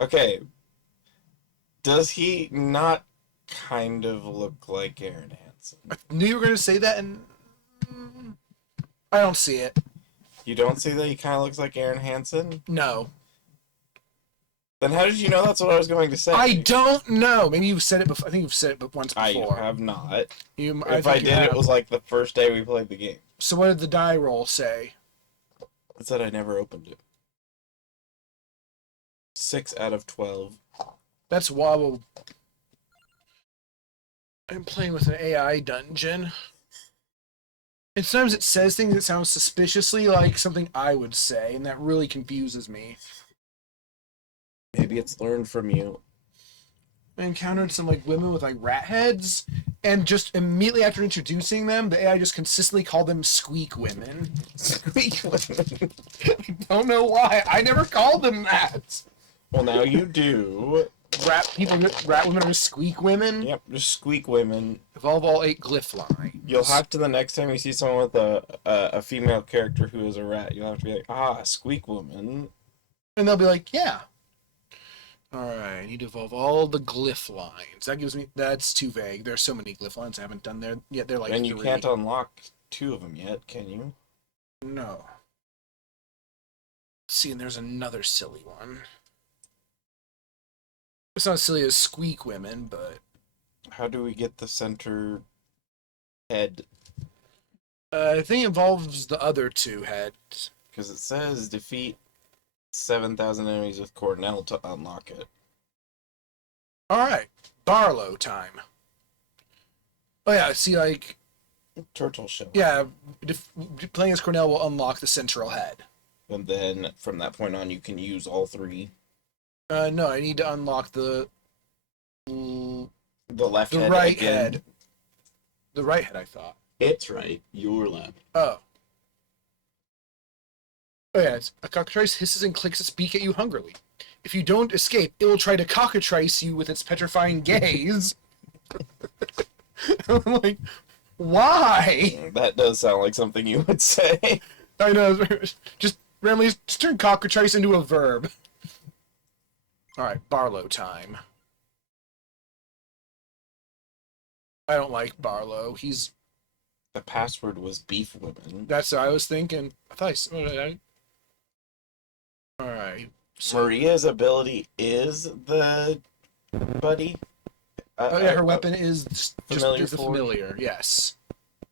Okay, does he not kind of look like Aaron Hansen? Knew you were going to say that, and I don't see it. You don't see that he kind of looks like Aaron Hansen? No. Then how did you know that's what I was going to say? I don't know. Maybe you've said it before. I think you've said it once before. I have not. I If I think you did, have. it was like the first day we played the game. So what did the die roll say? It said I never opened it. 6 out of 12. That's wobble. I'm playing with an AI dungeon. And sometimes it says things that sound suspiciously like something I would say, and that really confuses me. Maybe it's learned from you. I encountered some like women with like rat heads, and just immediately after introducing them, the AI just consistently called them squeak women. Squeak women. I don't know why. I never called them that. Well, now you do. Rat women are squeak women. Yep, just squeak women. Evolve all 8 glyph lines. You'll have to, the next time you see someone with a female character who is a rat, you'll have to be like, squeak woman. And they'll be like, yeah. Alright, I need to evolve all the glyph lines. That gives me... That's too vague. There's so many glyph lines I haven't done there yet. They're like And you 3. can't unlock 2 of them yet, can you? No. Let's see, and there's another silly one. It's not as silly as squeak women, but... How do we get the center head? I think it involves the other 2 heads. Because it says defeat 7,000 enemies with Cornell to unlock it. Alright, Barlow time. Oh yeah, see, like... Turtle shell. Yeah, playing as Cornell will unlock the central head. And then, from that point on, you can use all 3. No, I need to unlock the left head right again. head. The right head, I thought. It's right. Your left. Oh. Oh yeah, a cockatrice hisses and clicks its beak at you hungrily. If you don't escape, it will try to cockatrice you with its petrifying gaze. I'm like, why? That does sound like something you would say. I know, just randomly just turn cockatrice into a verb. Alright, Barlow time. I don't like Barlow. He's... The password was beef women. That's what I was thinking. I thought Alright. So, Maria's ability is the buddy. oh yeah, her weapon is familiar just the forge? familiar, yes.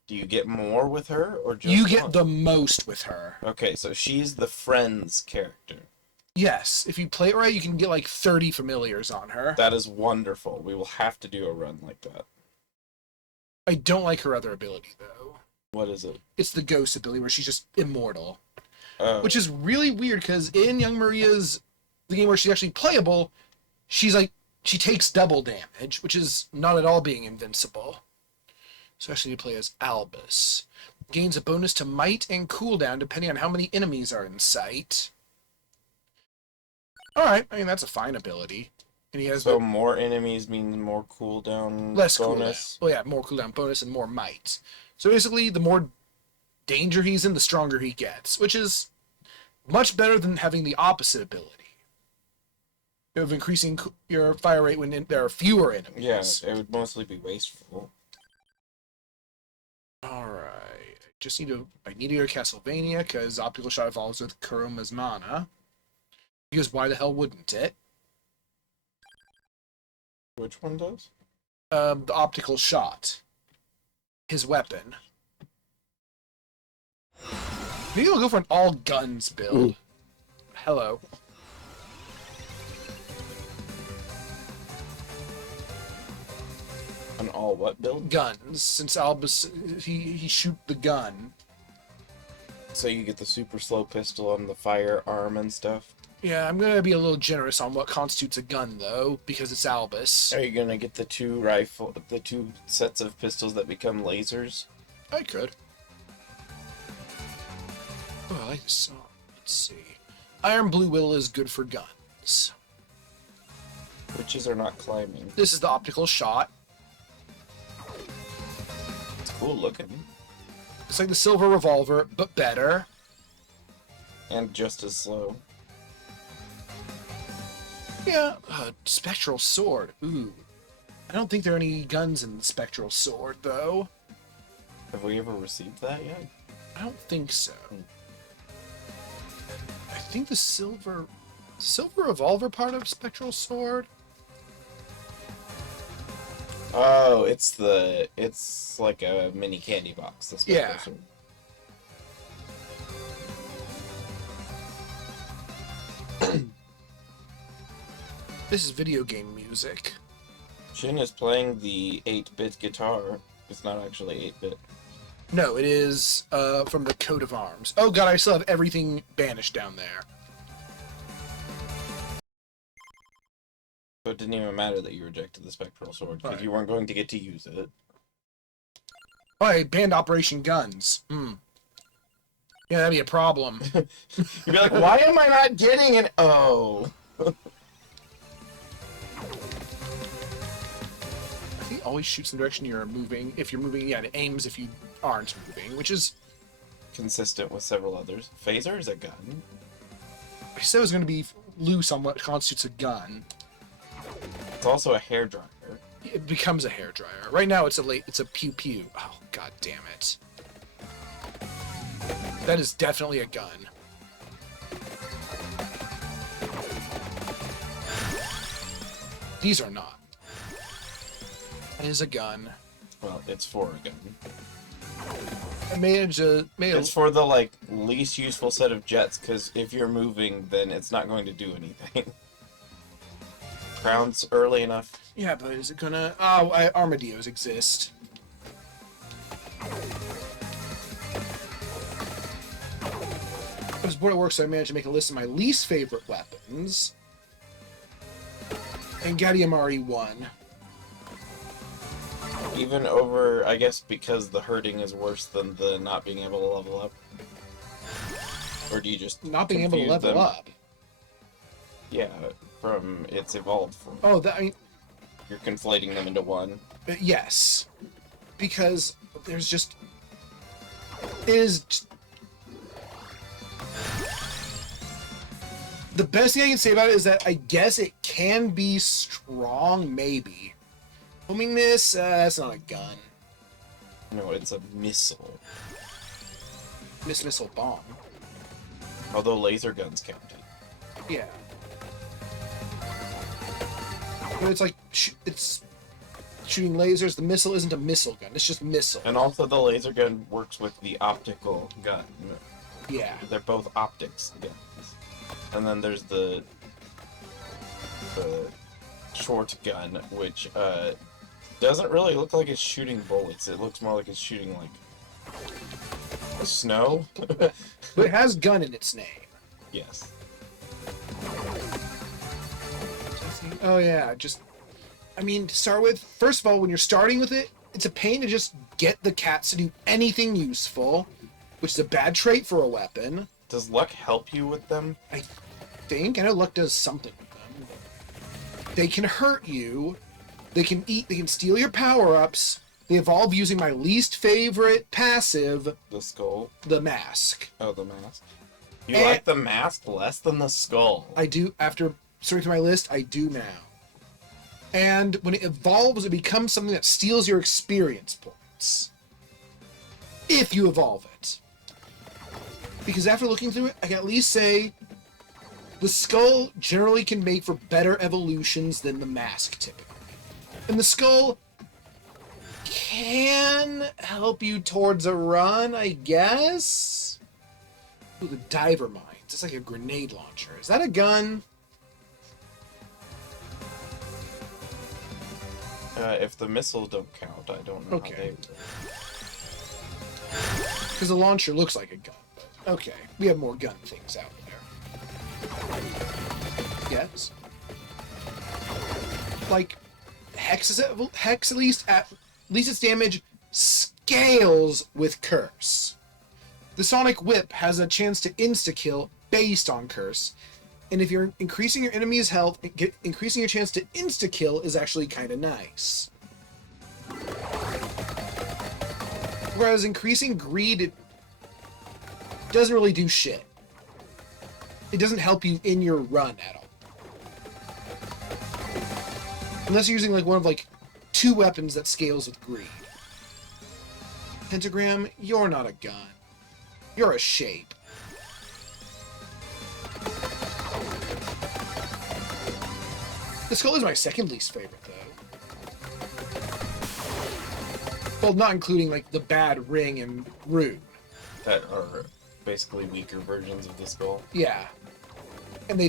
Do you get more with her or just You get one? the most with her. Okay, so she's the friends character. Yes, if you play it right, you can get like 30 familiars on her. That is wonderful. We will have to do a run like that. I don't like her other ability though. What is it? It's the ghost ability where she's just immortal. Oh. Which is really weird because in Young Maria's, the game where she's actually playable, she's like, she takes double damage, which is not at all being invincible. Especially to play as Albus. Gains a bonus to might and cooldown depending on how many enemies are in sight. Alright, I mean that's a fine ability. And he has So more enemies means more cooldown less bonus. cooldown. Well yeah, more cooldown bonus and more might. So basically the more danger he's in, the stronger he gets. Which is much better than having the opposite ability. Of increasing your fire rate when there are fewer enemies. Yeah, it would mostly be wasteful. Alright. I need to go to Castlevania because Optical Shot evolves with Kuruma's mana. Because why the hell wouldn't it? Which one does? The Optical Shot. His weapon. Maybe we'll go for an all guns build. Ooh. Hello. An all what build? Guns. Since Albus, he shoot the gun. So you get the super slow pistol and the firearm and stuff? Yeah, I'm gonna be a little generous on what constitutes a gun, though, because it's Albus. Are you gonna get the two sets of pistols that become lasers? I could. Oh, I like this song. Let's see. Iron Blue Will is good for guns. Witches are not climbing. This is the Optical Shot. It's cool looking. It's like the Silver Revolver, but better. And just as slow. Yeah, Spectral Sword. Ooh. I don't think there are any guns in the Spectral Sword, though. Have we ever received that yet? I don't think so. I think the Silver Revolver part of Spectral Sword? Oh, it's like a mini candy box. The Spectral Yeah. Sword. This is video game music. Shin is playing the 8-bit guitar. It's not actually 8-bit. No, it is from the Coat of Arms. Oh god, I still have everything banished down there. So it didn't even matter that you rejected the Spectral Sword, because Right. you weren't going to get to use it. Oh, I banned Operation Guns. Yeah, that'd be a problem. You'd be like, why am I not getting an O? I think it always shoots in the direction you're moving. If you're moving, yeah, it aims if you aren't moving, which is... Consistent with several others. Phaser is a gun. I said it was going to be loose on what constitutes a gun. It's also a hairdryer. It becomes a hairdryer. Right now, it's a pew-pew. Oh, god damn it. That is definitely a gun. These are not. That is a gun. Well, it's for a gun. I made a It's for the, like, least useful set of jets, because if you're moving, then it's not going to do anything. Rounds early enough. yeah, but is it gonna? Oh, armadillos exist. As board it works, I managed to make a list of my least favorite weapons. And Gadiamari won. Even over, I guess, because the hurting is worse than the not being able to level up. Or do you just Not being able to confuse level them? up. Yeah, from its evolved form. Oh, that I mean, You're conflating them into one. yes, because there's just it is. The best thing I can say about it is that I guess it can be strong, maybe. Homing this, that's not a gun. No, it's a missile. Missile bomb. Although laser guns count. Yeah. But it's like, it's shooting lasers. The missile isn't a missile gun. It's just missile. And also the laser gun works with the optical gun. Yeah. They're both optics guns. And then there's the short gun, which doesn't really look like it's shooting bullets. It looks more like it's shooting like snow. But it has gun in its name. Yes. Oh yeah, I mean, to start with, first of all, when you're starting with it, it's a pain to just get the cats to do anything useful, which is a bad trait for a weapon. Does luck help you with them? I know luck does something with them. They can hurt you. They can steal your power-ups. They evolve using my least favorite passive, The skull. the mask. Oh, the mask. You And- like the mask less than the skull. I do, after sorting through my list, I do now. And when it evolves, it becomes something that steals your experience points. If you evolve it. Because after looking through it, I can at least say the skull generally can make for better evolutions than the mask typically. And the skull can help you towards a run, I guess? Ooh, the diver mines. It's like a grenade launcher. Is that a gun? If the missiles don't count, I don't know Okay. how they would. Because the launcher looks like a gun. But okay, we have more gun things out there. Yes. Like, Hex at least its damage scales with Curse. The Sonic Whip has a chance to insta-kill based on Curse. And if you're increasing your enemy's health, increasing your chance to insta-kill is actually kind of nice. Whereas increasing greed, it doesn't really do shit. It doesn't help you in your run at all. Unless you're using like one of like 2 weapons that scales with greed. Pentagram, you're not a gun. You're a shape. The skull is my second least favorite, though. Well, not including like the bad ring and rune. That are basically weaker versions of the skull. Yeah, and they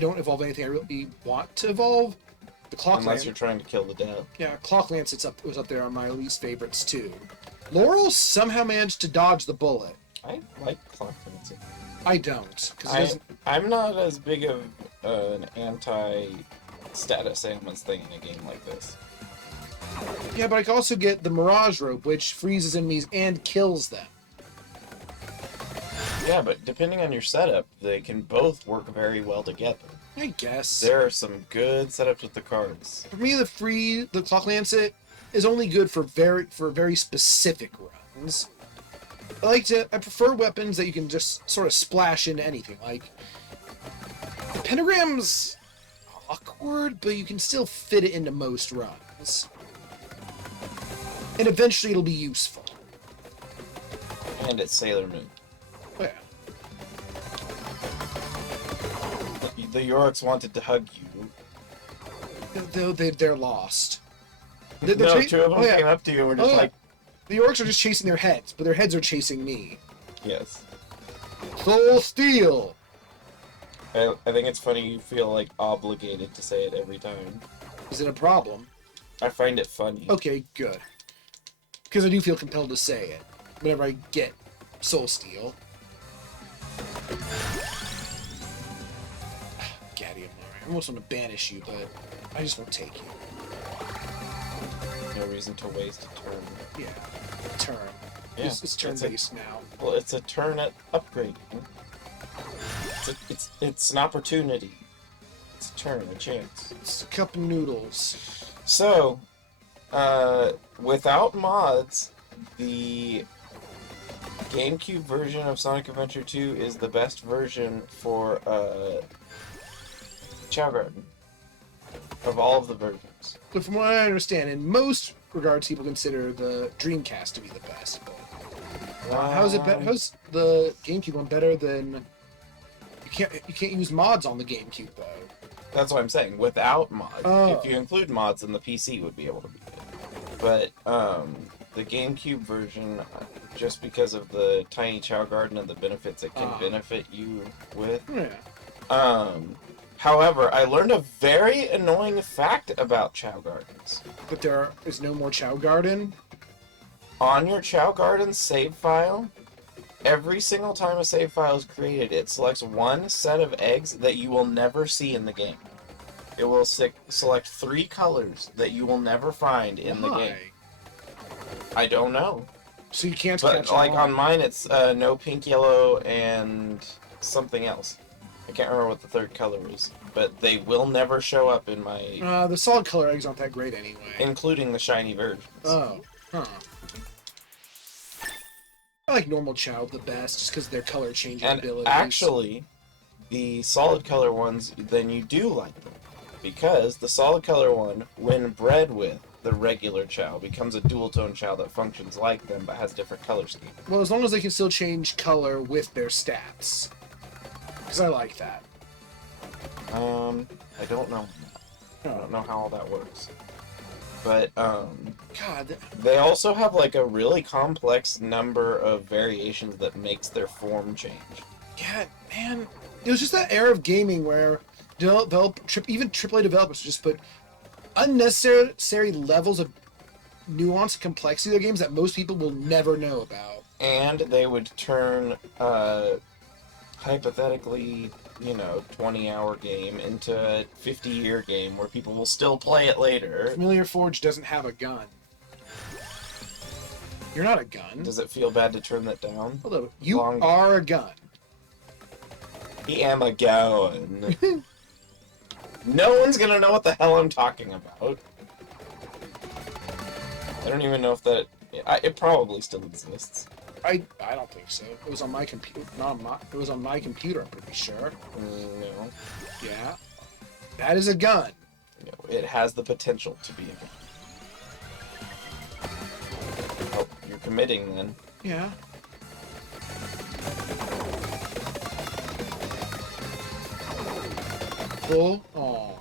don't evolve anything I really want to evolve. The clock Unless lance, you're trying to kill the dead. yeah, clock lance. Was up there on my least favorites too. Laurel somehow managed to dodge the bullet. I like clock dancing. I don't, because it doesn't. I'm not as big of an anti-status ailments thing in a game like this. Yeah, but I can also get the Mirage Rope, which freezes enemies and kills them. Yeah, but depending on your setup, they can both work very well together. I guess. There are some good setups with the cards. For me, the clock lancet is only good for very specific runs. I prefer weapons that you can just sort of splash into anything. Like Pentagram's awkward, but you can still fit it into most runs. And eventually it'll be useful. And it's Sailor Moon. Oh, yeah. The Yoriks wanted to hug you. They're lost. No, 2 of them came up to you and were just like, the orcs are just chasing their heads, but their heads are chasing me. yes. Soul Steel! I think it's funny you feel like obligated to say it every time. Is it a problem? I find it funny. Okay, good. Because I do feel compelled to say it whenever I get Soul Steel. Gaddy, I almost want to banish you, but I just won't take you. No reason to waste a turn. Yeah, turn. Yeah, It's turn-based now. Well, it's a turn at upgrade. It's an opportunity. It's a turn, a chance. It's a cup of noodles. So, without mods, the GameCube version of Sonic Adventure 2 is the best version for Chao Garden of all of the versions. But from what I understand, in most regards, people consider the Dreamcast to be the best. How's the GameCube one better than? You can't use mods on the GameCube though. That's what I'm saying. Without mods, Oh. if you include mods, then the PC would be able to beat it. But the GameCube version, just because of the tiny Chao Garden and the benefits it can benefit you with. Yeah. However, I learned a very annoying fact about Chao Gardens. But there is no more Chao Garden. On your Chao Garden save file, every single time a save file is created, it selects one set of eggs that you will never see in the game. It will select 3 colors that you will never find in the game. I don't know. So you can't But catch like them all. on mine, it's no pink, yellow, and something else. I can't remember what the 3rd color is, but they will never show up in my, The solid color eggs aren't that great anyway. including the shiny versions. Oh. Huh. I like normal Chao the best, just because of their color changing And abilities. actually, the solid color ones, then you do like them. Because the solid color one, when bred with the regular Chao, becomes a dual tone Chao that functions like them but has different color scheme. Well, as long as they can still change color with their stats. Because I like that. I don't know. I don't know how all that works. But, God, they also have like a really complex number of variations that makes their form change. yeah, man. It was just that era of gaming where even AAA developers just put unnecessary levels of nuance and complexity to their games that most people will never know about. And they would turn, hypothetically, 20-hour game into a 50-year game where people will still play it later. Familiar Forge doesn't have a gun. You're not a gun. Does it feel bad to turn that down? Although, you Long- are a gun. I am a gun. No one's gonna know what the hell I'm talking about. I don't even know if that... it probably still exists. I don't think so. It was on my computer. It was on my computer, I'm pretty sure. No. Yeah. That is a gun. You know, it has the potential to be a gun. Oh, you're committing then. Yeah. Full. Oh.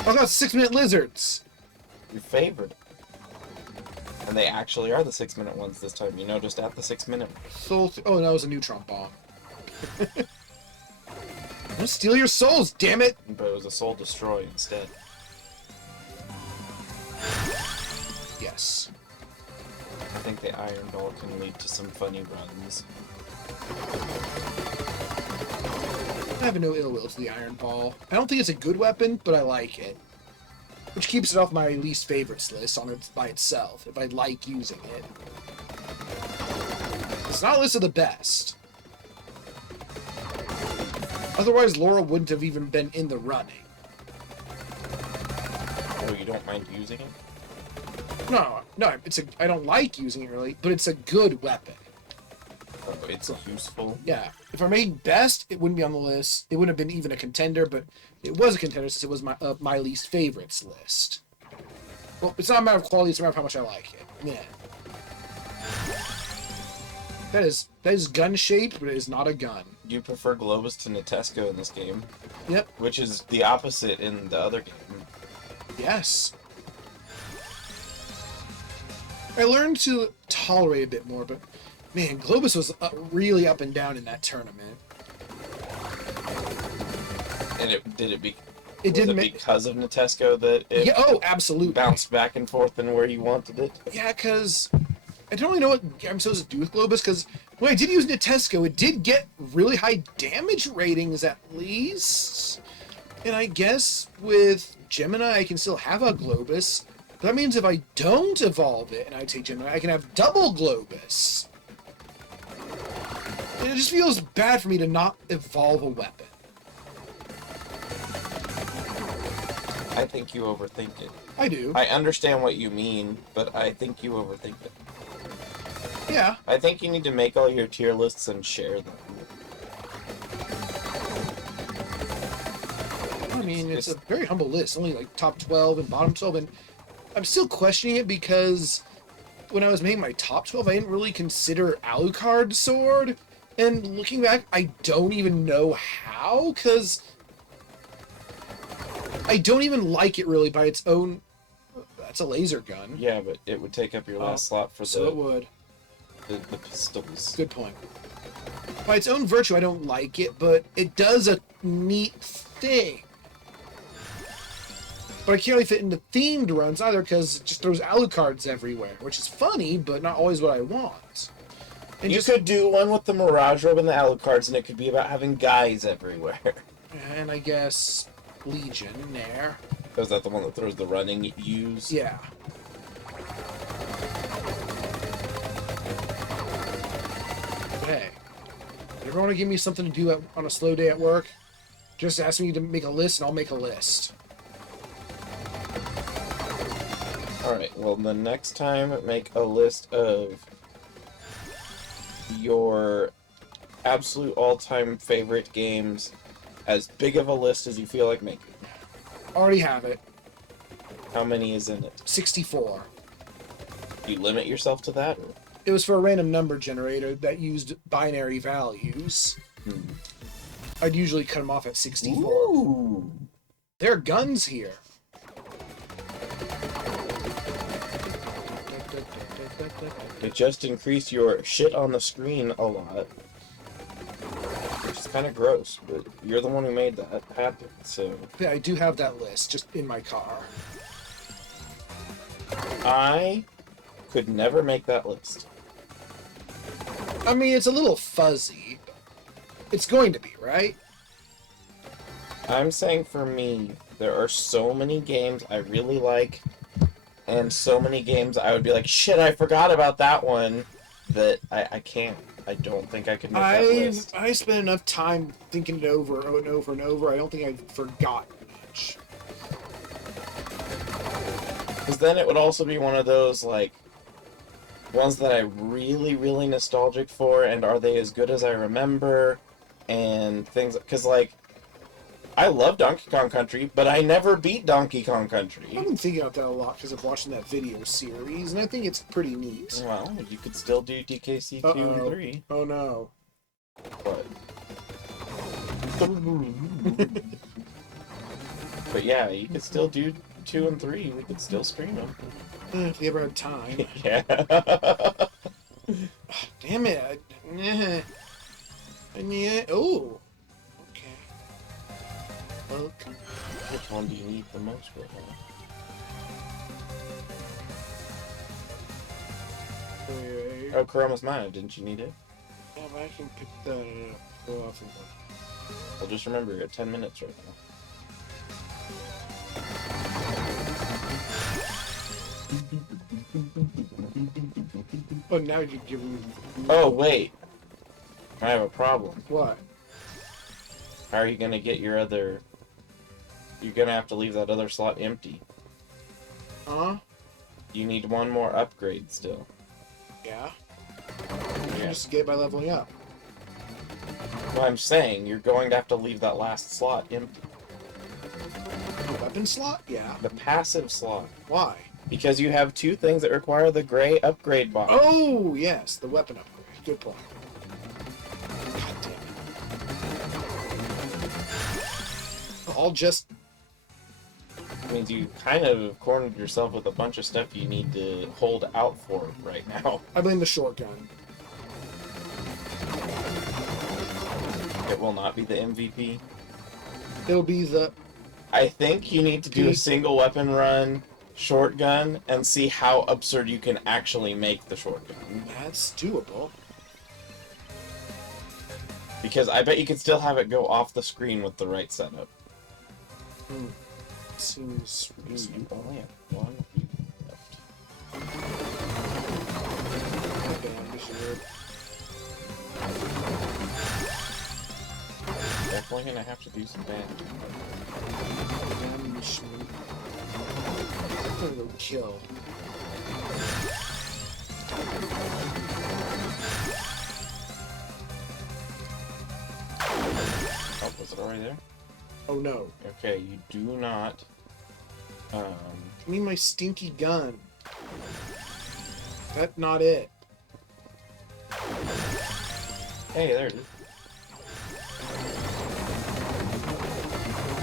I got 6-minute lizards. Your favorite. And they actually are the 6-minute ones this time. You noticed at the 6-minute. Oh, that was a neutron bomb. Don't steal your souls, damn it! But it was a soul destroy instead. Yes. I think the Iron Ball can lead to some funny runs. I have no ill will to the Iron Ball. I don't think it's a good weapon, but I like it. Which keeps it off my least favorites list by itself, if I like using it. It's not a list of the best. Otherwise, Laura wouldn't have even been in the running. Oh, you don't mind using it? No, I don't like using it really, but it's a good weapon. Oh, it's useful. Yeah, if I made best, it wouldn't be on the list. It wouldn't have been even a contender, but it was a contender since it was my least favorites list. Well, it's not a matter of quality; it's a matter of how much I like it. Yeah. That is gun shaped, but it is not a gun. You prefer Globus to Natesco in this game, Yep. which is the opposite in the other game. Yes. I learned to tolerate a bit more, but man, Globus was really up and down in that tournament. And did it did because of Natesco that it Yeah. Oh, absolutely. bounced back and forth in where you wanted it? Yeah, because I don't really know what I'm supposed to do with Globus, because when I did use Natesco, it did get really high damage ratings at least. And I guess with Gemini, I can still have a Globus. But that means if I don't evolve it and I take Gemini, I can have double Globus. And it just feels bad for me to not evolve a weapon. I think you overthink it. I do. I understand what you mean, but I think you overthink it. Yeah. I think you need to make all your tier lists and share them. I mean, it's a very humble list. Only like top 12 and bottom 12. And I'm still questioning it because when I was making my top 12, I didn't really consider Alucard Sword. And looking back, I don't even know how, because I don't even like it really by its own. That's a laser gun. Yeah, but it would take up your last slot for So it would. the pistols. Good point. By its own virtue, I don't like it, but it does a neat thing. But I can't really fit into themed runs either because it just throws Alucards everywhere, which is funny, but not always what I want. And You could do one with the Mirage Robe and the Alucards, and it could be about having guys everywhere. And I guess Legion there. Is that the one that throws the running use? Yeah. Hey, you ever want to give me something to do on a slow day at work? Just ask me to make a list, and I'll make a list. Alright, well, the next time, make a list of your absolute all-time favorite games, as big of a list as you feel like making. Already have it. How many is in it? 64. Do you limit yourself to that? Or? It was for a random number generator that used binary values. I'd usually cut them off at 64. Ooh! There are guns here. It just increased your shit on the screen a lot. Which is kind of gross, but you're the one who made that happen, so... Yeah, I do have that list just in my car. I could never make that list. I mean, it's a little fuzzy. It's going to be, right? I'm saying for me, there are so many games I really like, and so many games I would be like, shit, I forgot about that one, that I can't. I don't think I could make that list. I spent enough time thinking it over and over and over. I don't think I've forgotten much. Because then it would also be one of those, like, ones that I'm really, really nostalgic for, and are they as good as I remember, and things, because, like, I love Donkey Kong Country, but I never beat Donkey Kong Country. I've been thinking about that a lot because of watching that video series, and I think it's pretty neat. Well, you could still do DKC 2 and Uh-oh. 3. Oh no. But... but yeah, you could still do 2 and 3. We could still stream them. If we ever had time. Yeah. Damn it. Yeah. Oh. Okay. Okay. Which one do you need the most right now? Okay. Oh, Chroma's Mana, didn't you need it? Yeah, but I can pick that up. Go off of one. Well, just remember, you're at 10 minutes right now. Oh, now you're giving me... Oh, wait. I have a problem. What? How are you going to get your other... You're going to have to leave that other slot empty. Huh? You need one more upgrade still. Yeah? You Yeah. just get it by leveling up. Well, I'm saying, you're going to have to leave that last slot empty. The weapon slot? Yeah. The passive slot. Why? Because you have 2 things that require the gray upgrade box. Oh, yes, the weapon upgrade. Good point. God damn it. I'll just... It means you kind of cornered yourself with a bunch of stuff you need to hold out for right now. I blame the shotgun. It will not be the MVP. It'll be the... I think you need to do a single weapon run, shotgun, and see how absurd you can actually make the shotgun. That's doable. Because I bet you could still have it go off the screen with the right setup. Seems You reasonable. only have 1 left. Definitely gonna have to do some damage. I'm gonna go kill. Oh, was it already there? Oh no. Okay, you do not. Give me my stinky gun. That's not it. Hey, there it is.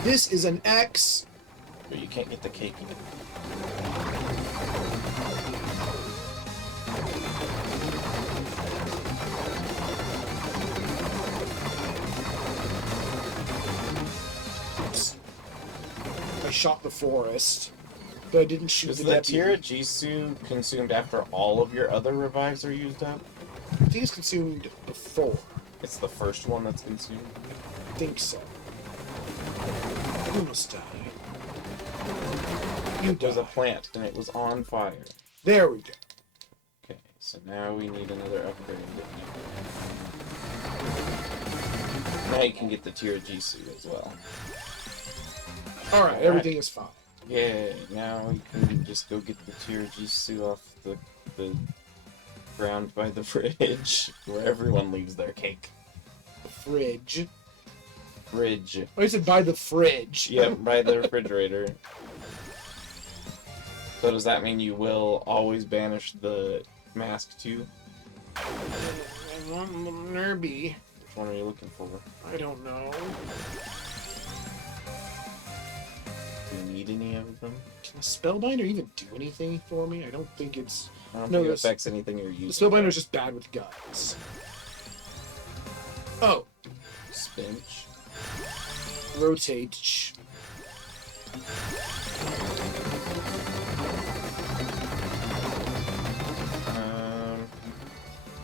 This is an X. But you can't get the cake yet. Oops. I shot the forest, but I didn't shoot Is the the deputy. Tirajisu consumed after all of your other revives are used up? I think it's consumed before. It's the first one that's consumed? I think so. You must die. You It was a die. plant, and it was on fire. There we go. Okay, so now we need another upgrade. Now you can get the Tirajisu as well. Alright, everything is fine. Yeah, now we can just go get the Tirajisu off the ground by the fridge, where everyone leaves their cake. The fridge. Fridge. Oh, I said by the fridge. Yep, by the refrigerator. So does that mean you will always banish the mask too? I want the Nerby. Which one are you looking for? I don't know. Do you need any of them? Can a Spellbinder even do anything for me? I don't think it's... I don't No, think it this- affects anything you're The using. Spellbinder's just bad with guns. Oh. Spinch. Rotate.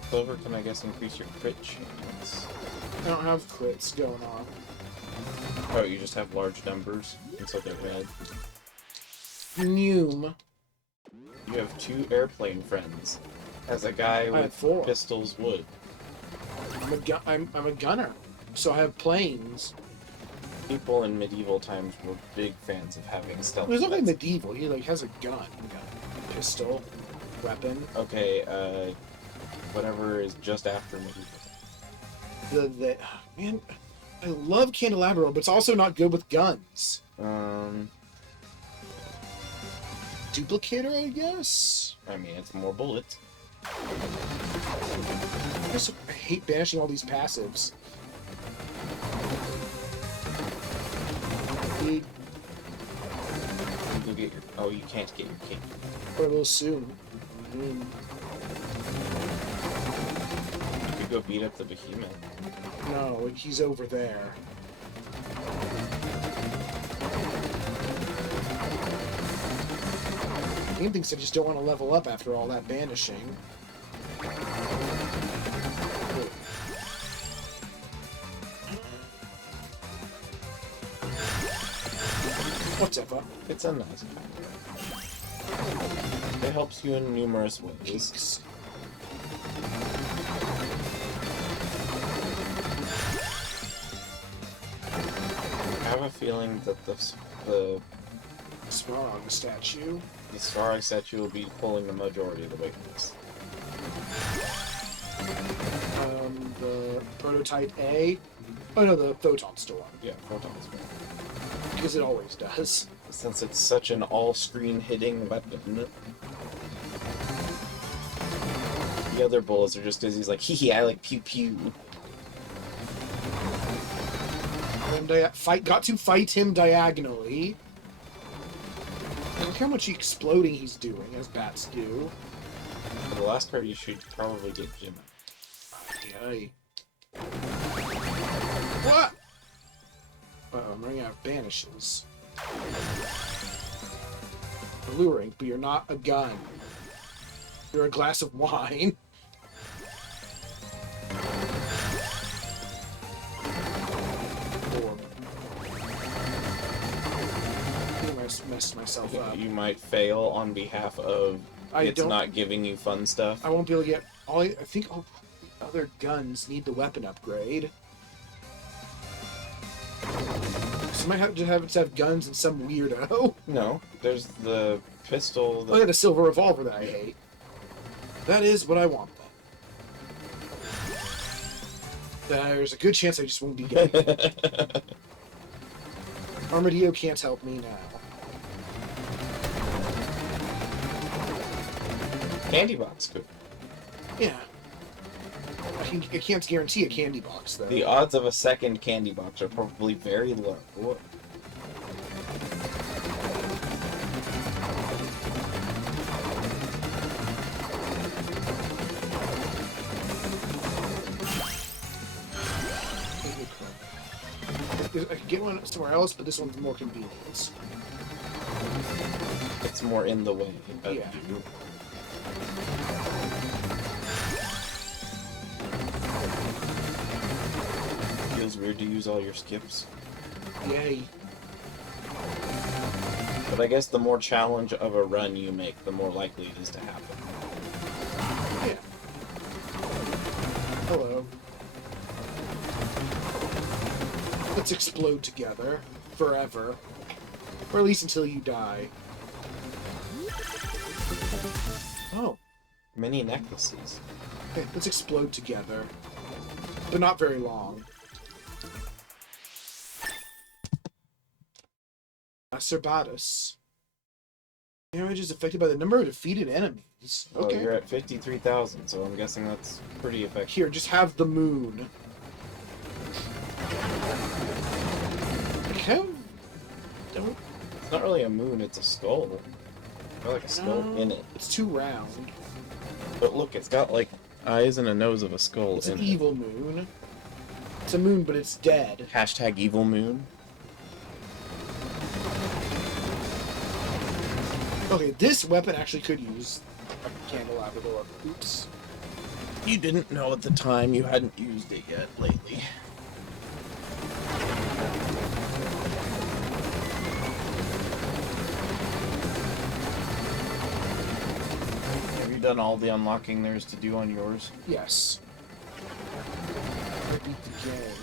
Clover can, I guess, increase your crit chance. I don't have crits going on. Oh, you just have large numbers, and so they're red. Noom. You have 2 airplane friends. As a guy I have with 4. pistols would. I'm a gunner, so I have planes. People in medieval times were big fans of having stealth. He's not like vets. medieval. He like has a gun, pistol, weapon. Okay, whatever is just after medieval. Man, I love Candelabra, but it's also not good with guns. Duplicator, I guess? I mean, it's more bullets. I hate banishing all these passives. Big, You can get your. Oh, you can't get your king. or a little soon. You could go beat up the behemoth. No, he's over there. The game thinks I just don't want to level up after all that banishing. Whatever. It's a nice pack. It helps you in numerous ways. Peaks. I have a feeling that the Smarog statue. Starry statue will be pulling the majority of the weight of this. The prototype A. Oh no, the Photon Storm. Yeah, photons. Because it always does. Since it's such an all-screen hitting weapon. The other bullets are just because he's like, hee hee, I like pew pew. And got to fight him diagonally. Look how much exploding he's doing, as bats do. For the last card, you should probably get Jim. Yay. What? Uh-oh, I'm running out of banishes. Alluring, but you're not a gun. You're a glass of wine. Orb. I think I messed myself up. You might fail on behalf of it's don't- not giving you fun stuff. I won't be able to get all. I think all the other guns need the weapon upgrade. So I might have to have guns and some weirdo. No, there's the pistol. Oh, yeah, the silver revolver that I hate. That is what I want, then. There's a good chance I just won't be getting it. Armadillo can't help me now. Candy box could. Yeah. I can't guarantee a candy box, though. The odds of a second candy box are probably very low. I could get one somewhere else, but this one's more convenient. It's more in the way. of Yeah. you. Feels weird to use all your skips. Yay. But I guess the more challenge of a run you make, the more likely it is to happen. Yeah. Hello. Let's explode together. Forever. Or at least until you die. Oh. Many necklaces. Okay, let's explode together. But not very long. Acerbatus. Damage is affected by the number of defeated enemies. Well, Okay. you're at 53,000, so I'm guessing that's pretty effective. Here, just have the moon. Don't. It's not really a moon, it's a skull. Got like a skull No, in it. It's too round. But look, it's got like eyes and a nose of a skull It's in an it. evil moon. It's a moon, but it's dead. Hashtag evil moon. Okay, this weapon actually could use a candelabra. Oops. You didn't know at the time, you hadn't used it yet lately. Have you done all the unlocking there is to do on yours? Yes. I beat the game.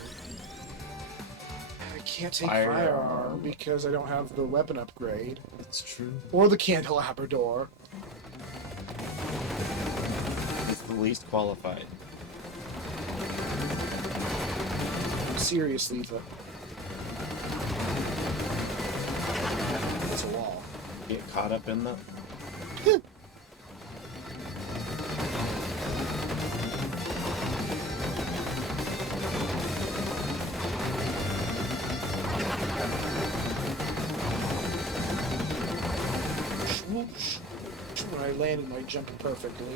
I can't take Firearm. firearm because I don't have the weapon upgrade. That's true. Or the candelabra door. It's the least qualified. Seriously, the... It's a wall. Get caught up in the. Whoosh. When I landed my jump perfectly.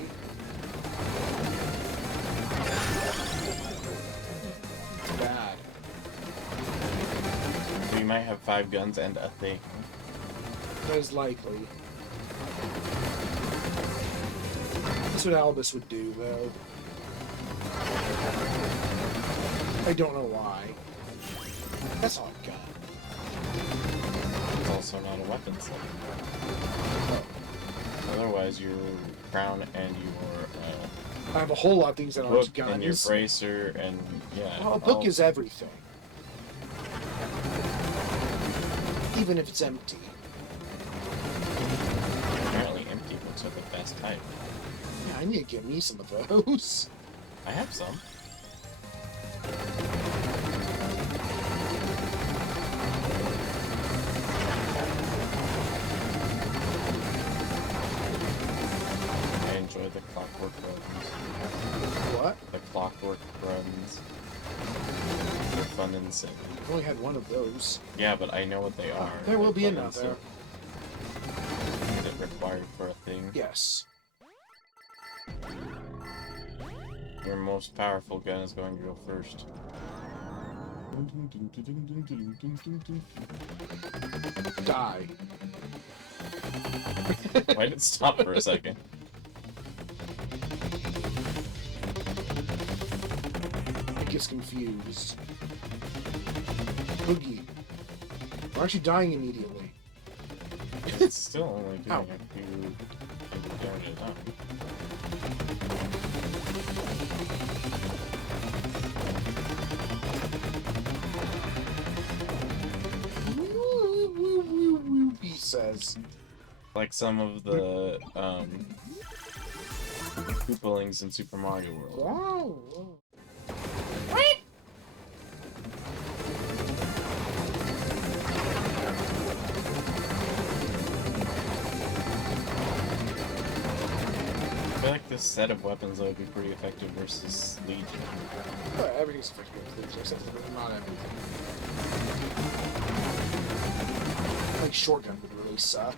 It's bad. So you might have 5 guns and a thing. That is likely. That's what Albus would do, though. I don't know why. That's all I've got. It's also not a weapon slot. Otherwise, your crown and your I have a whole lot of things that aren't book and your guns. bracer and yeah. Well, a book is everything. Even if it's empty. apparently empty books are the best type. Yeah, I need to get me some of those. I have some. I enjoy the clockwork runs. What? The clockwork runs. They're fun and silly. I've only had one of those. Yeah, but I know what they are. There will They're be fun and another. silly. Is it required for a thing? Yes. Your most powerful gun is going to go first. Die. Why did it stop for a second? It gets confused. Boogie. Why aren't you dying immediately? It's still only doing Ow. a few damage at a time. He says. Like some of the Koopalings in Super Mario World. Wow. I feel like this set of weapons would be pretty effective versus Legion. Everything's effective with Legion, except for not everything. Like shotgun would really suck.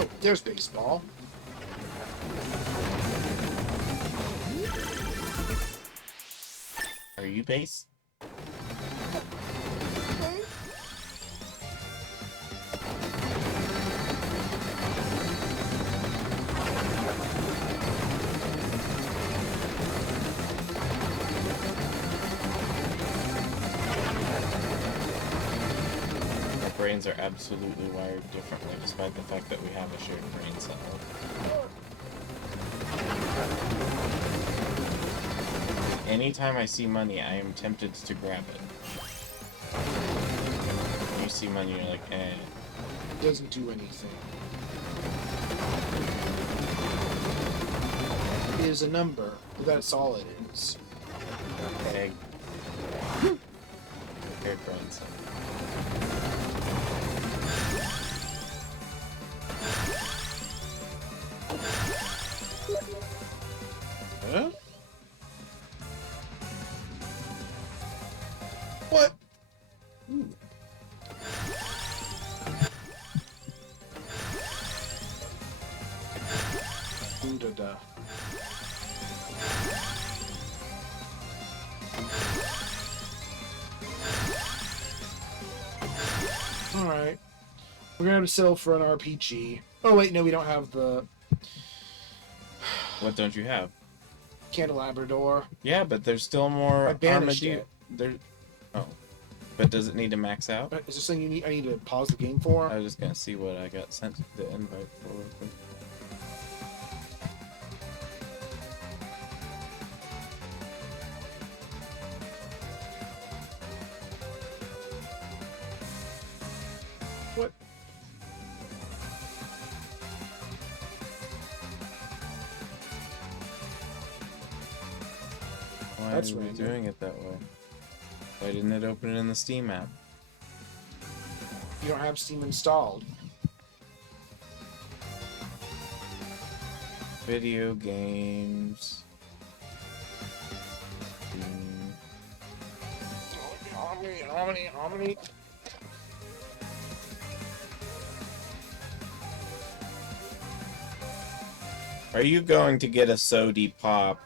Oh, there's baseball. Are you base? Our brains are absolutely wired differently, despite the fact that we have a shared brain cell. Anytime I see money, I am tempted to grab it. When you see money, you're like, eh. Doesn't do anything. It is a number, but that's all it is. Egg. Shared brain cell. Huh? What? Da-da. Alright. We're gonna have to settle for an RPG. Oh wait, no, we don't have the What don't you have? Candelabrador. Yeah, but there's still more I banished Armadillo. it. There. Oh. But does it need to max out? Is there something I need to pause the game for? I was just gonna see what I got sent the invite for real quick. What? Why That's are we random. doing it that way? Why didn't it open it in the Steam app? You don't have Steam installed. Video games. Steam. Omni. Are you going to get a sody pop?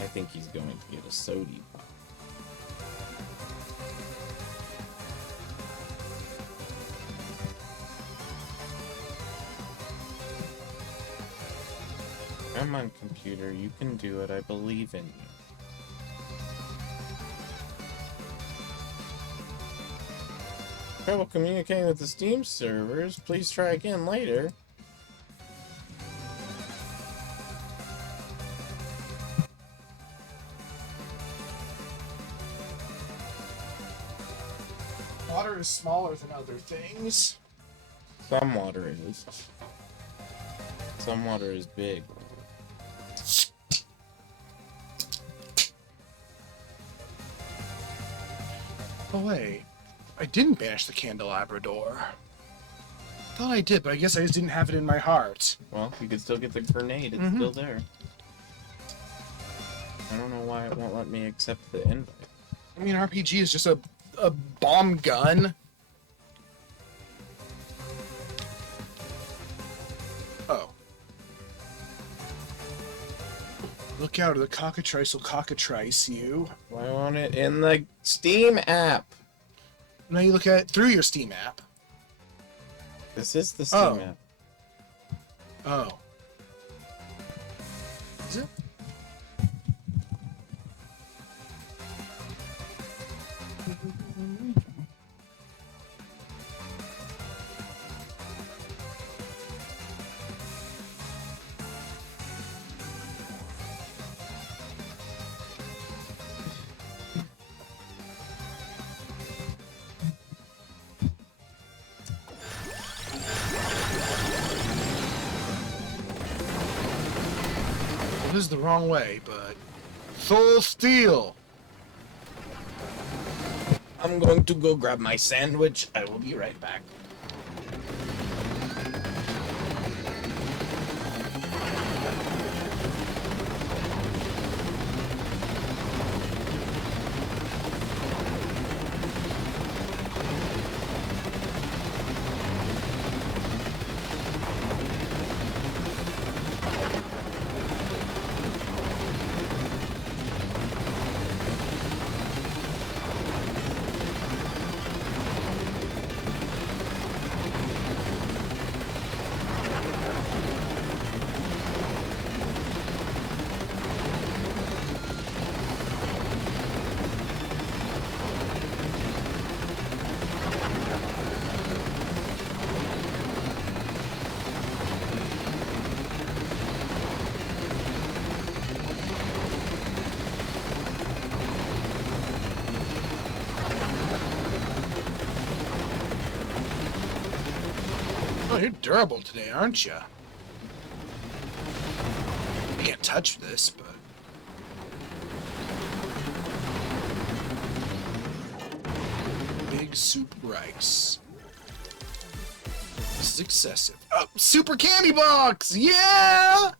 I think he's going to get a sody pop. Come on, computer, you can do it. I believe in you. Trouble communicating with the Steam servers. Please try again later. Water is smaller than other things. Some water is. Some water is big. Oh wait, I didn't banish the candelabrador. Thought I did, but I guess I just didn't have it in my heart. Well, you could still get the grenade. It's still there. I don't know why it won't let me accept the invite. I mean, RPG is just a bomb gun. Oh. Look out, or the cockatrice will cockatrice you. Why won't it in the Steam app? Now you look at it through your Steam app. This is the Steam Oh. app. Oh. Is it? Well, this is the wrong way, but full steel. I'm going to go grab my sandwich. I will be right back. Oh, you're durable today, aren't you? I can't touch this, but... Big soup rice. This is excessive. Oh, super candy box! Yeah!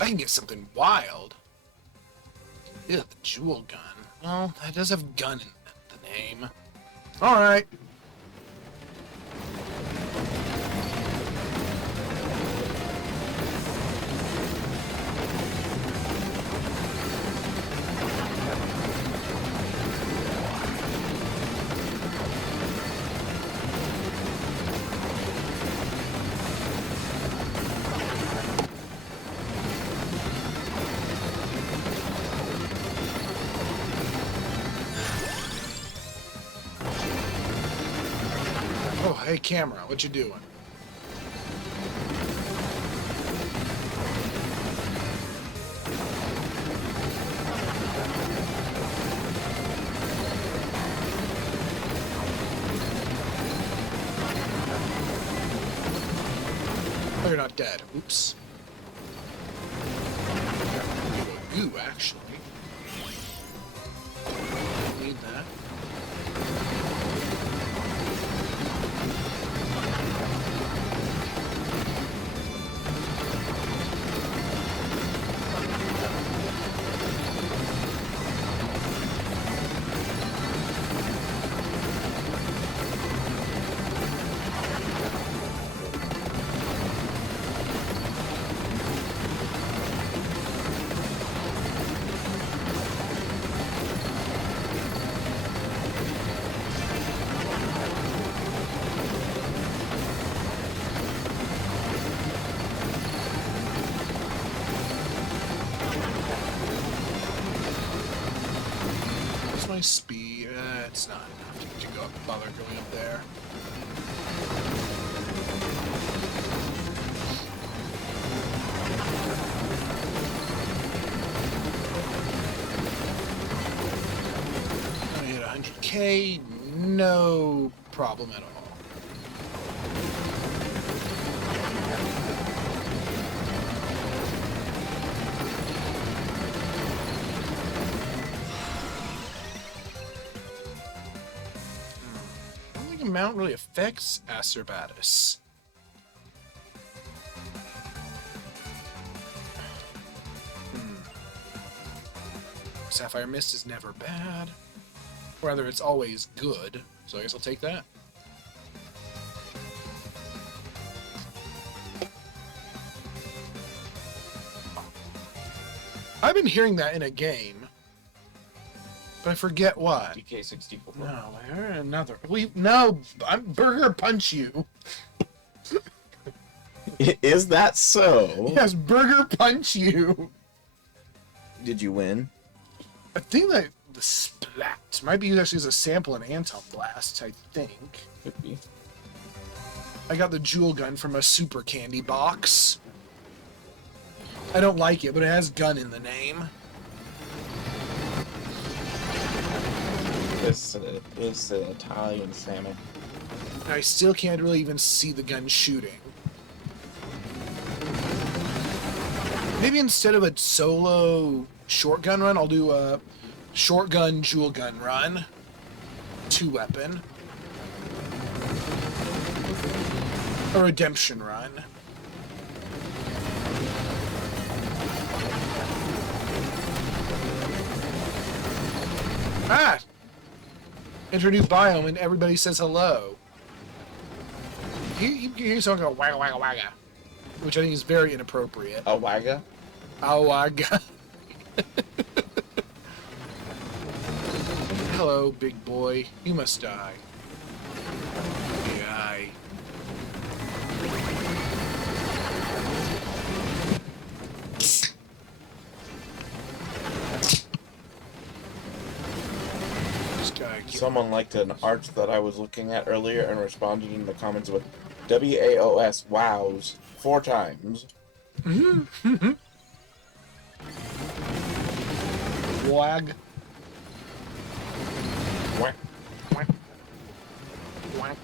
I can get something wild. Yeah, the jewel gun. Well, that does have gun in the name. Alright. Oh, hey, camera, what you doing? Oh, you're not dead. Oops. goo, actually. Need that. What's my speed? It's not enough to go up, bother going up there. I hit 100K, no problem at all. I don't think a mount really affects Acerbatus. Sapphire Mist is never bad. Rather, it's always good. So I guess I'll take that. I've been hearing that in a game, but I forget what. DK64. No, another. No, I'm Burger Punch you. Is that so? Yes, Burger Punch you. Did you win? I think that the Splat might be used actually as a sample in Anton Blast, I think. Could be. I got the Jewel Gun from a Super Candy box. I don't like it, but it has gun in the name. This is an Italian salmon. And I still can't really even see the gun shooting. Maybe instead of a solo shotgun run, I'll do a shotgun jewel gun run. 2-weapon. A redemption run. Ah! Enter a new biome and everybody says hello. You hear someone go wagga wagga wagga, which I think is very inappropriate. A wagga? Awaga. Hello, big boy. You must die. Die. This guy killed. Someone liked an art that I was looking at earlier and responded in the comments with WAOS wows 4 times. Wag. Whack. Whack. Whack.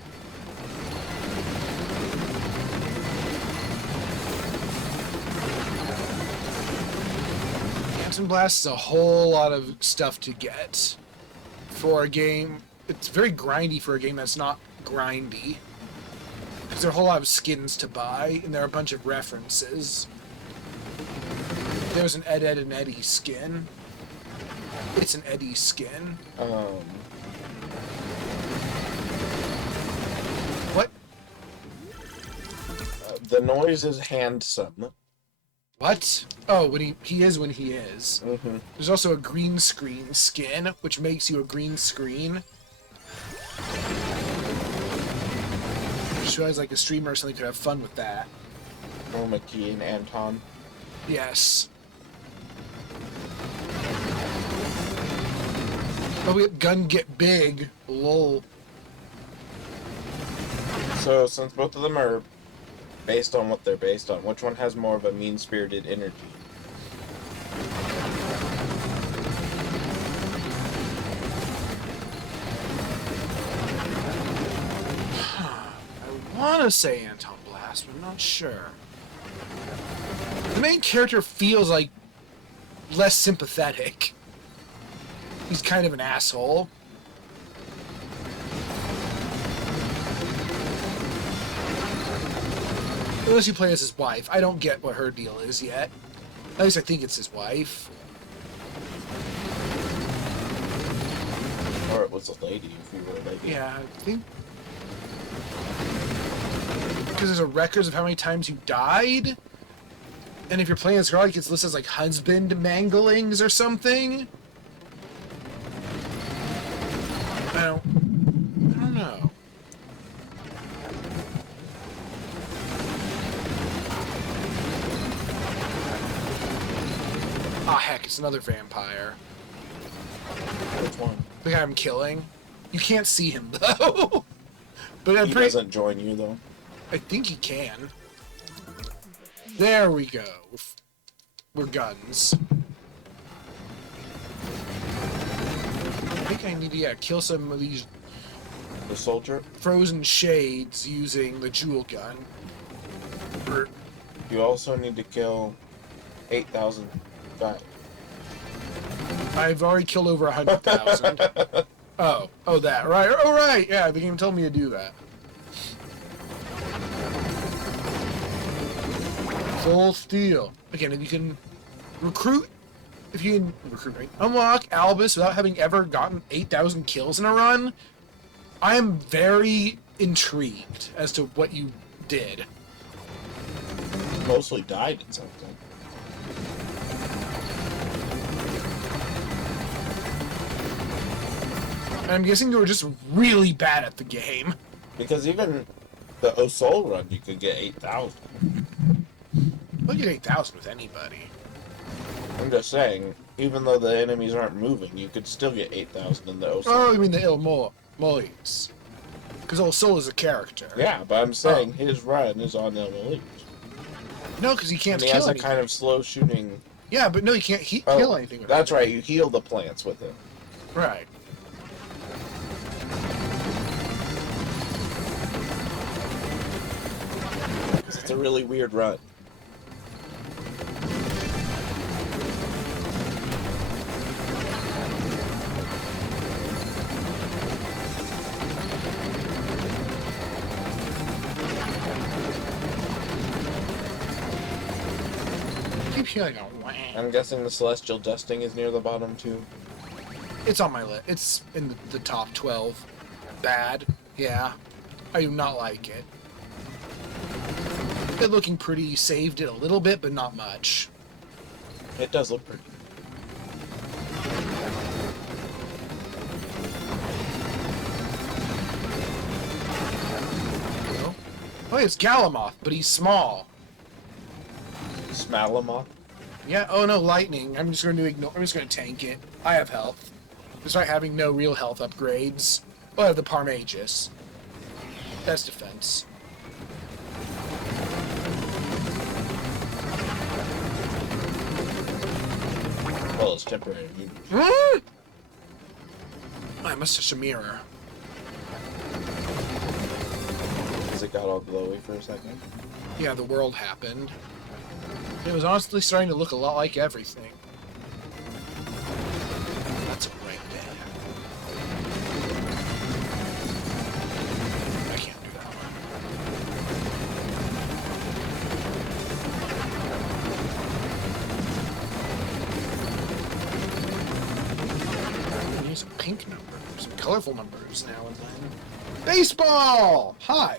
Anton Blast is a whole lot of stuff to get for a game. It's very grindy for a game that's not grindy. Because there are a whole lot of skins to buy, and there are a bunch of references. There's an Ed, Ed, and Eddie skin. It's an Eddie skin. What? The noise is handsome. What? Oh, when he is when he is. Mm-hmm. There's also a green screen skin, which makes you a green screen. Just realized like a streamer or something could have fun with that. Mickey and Anton. Yes. Oh, we have gun get big. Lol. So, since both of them are based on what they're based on, which one has more of a mean-spirited energy? I want to say Anton Blast, but I'm not sure. The main character feels like less sympathetic. He's kind of an asshole. Unless you play as his wife. I don't get what her deal is yet. At least I think it's his wife. Or it was a lady, if you were a lady. Yeah, I think... Because there's a records of how many times you died? And if you're playing as girl, it gets listed as, like, husband manglings or something? I don't know. Ah, heck, it's another vampire. Which one? The guy I'm killing. You can't see him, though. But I'm He pretty... doesn't join you, though. I think he can. There we go. We're guns. I think I need to, yeah, kill some of these The soldier? frozen shades using the jewel gun. Or, You also need to kill 8,000 guys. I've already killed over 100,000. Oh, that, right. Oh, right, yeah, the game told me to do that. Full steel. Again, if you can recruit, unlock Albus without having ever gotten 8,000 kills in a run, I am very intrigued as to what you did. Mostly died at something. I'm guessing you were just really bad at the game. Because even the Osol run, you could get 8,000. Look at 8,000 with anybody. I'm just saying, even though the enemies aren't moving, you could still get 8,000 in the Osol. Oh, you mean the Mois. Because Old Soul is a character. Yeah, but I'm saying his run is on the Elite. No, because he can't And he kill has a anything. kind of slow shooting. Yeah, but no, he can't kill anything. With That's it. right, you heal the plants with it. Right. It's a really weird run. I keep hearing a wah. I'm guessing the Celestial Dusting is near the bottom too. It's on my list. It's in the top 12. Bad. Yeah. I do not like it. It looking pretty saved it a little bit, but not much. It does look pretty. Oh, it's Galamoth, but he's small. Smalamoth. Yeah, oh no, lightning. I'm just going to ignore. I'm just going to tank it. I have health. Despite having no real health upgrades. Oh, I have the Parmagus. That's defense. Well, it's temporary. I must touch a mirror. Because it got all glowy for a second. Yeah, the world happened. It was honestly starting to look a lot like everything. That's a right there. I can't do that one. Use some pink numbers, some colorful numbers now and then. Baseball! Hi!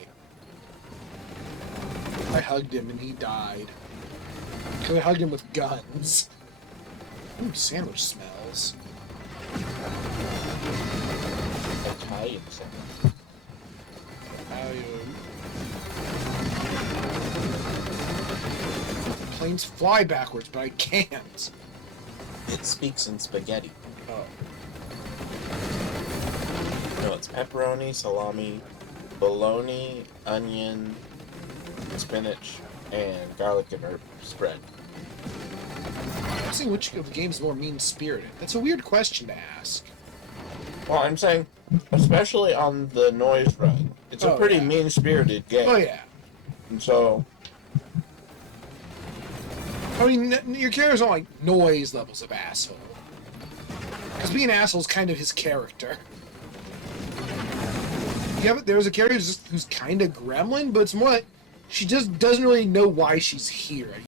I hugged him and he died. Because I hugged him with guns. Ooh, sandwich smells. Italian something. Planes fly backwards, but I can't. It speaks in spaghetti. Oh. No, it's pepperoni, salami, bologna, onion, spinach, and garlic and herb spread. I'm saying which of the games is more mean-spirited. That's a weird question to ask. Well, I'm saying, especially on the noise run, it's a Oh, pretty yeah. mean-spirited game. Oh yeah. And so, I mean, your character's not like noise levels of asshole. Because being an asshole is kind of his character. Yeah, but there's a character who's kind of gremlin, but it's more like she just doesn't really know why she's here.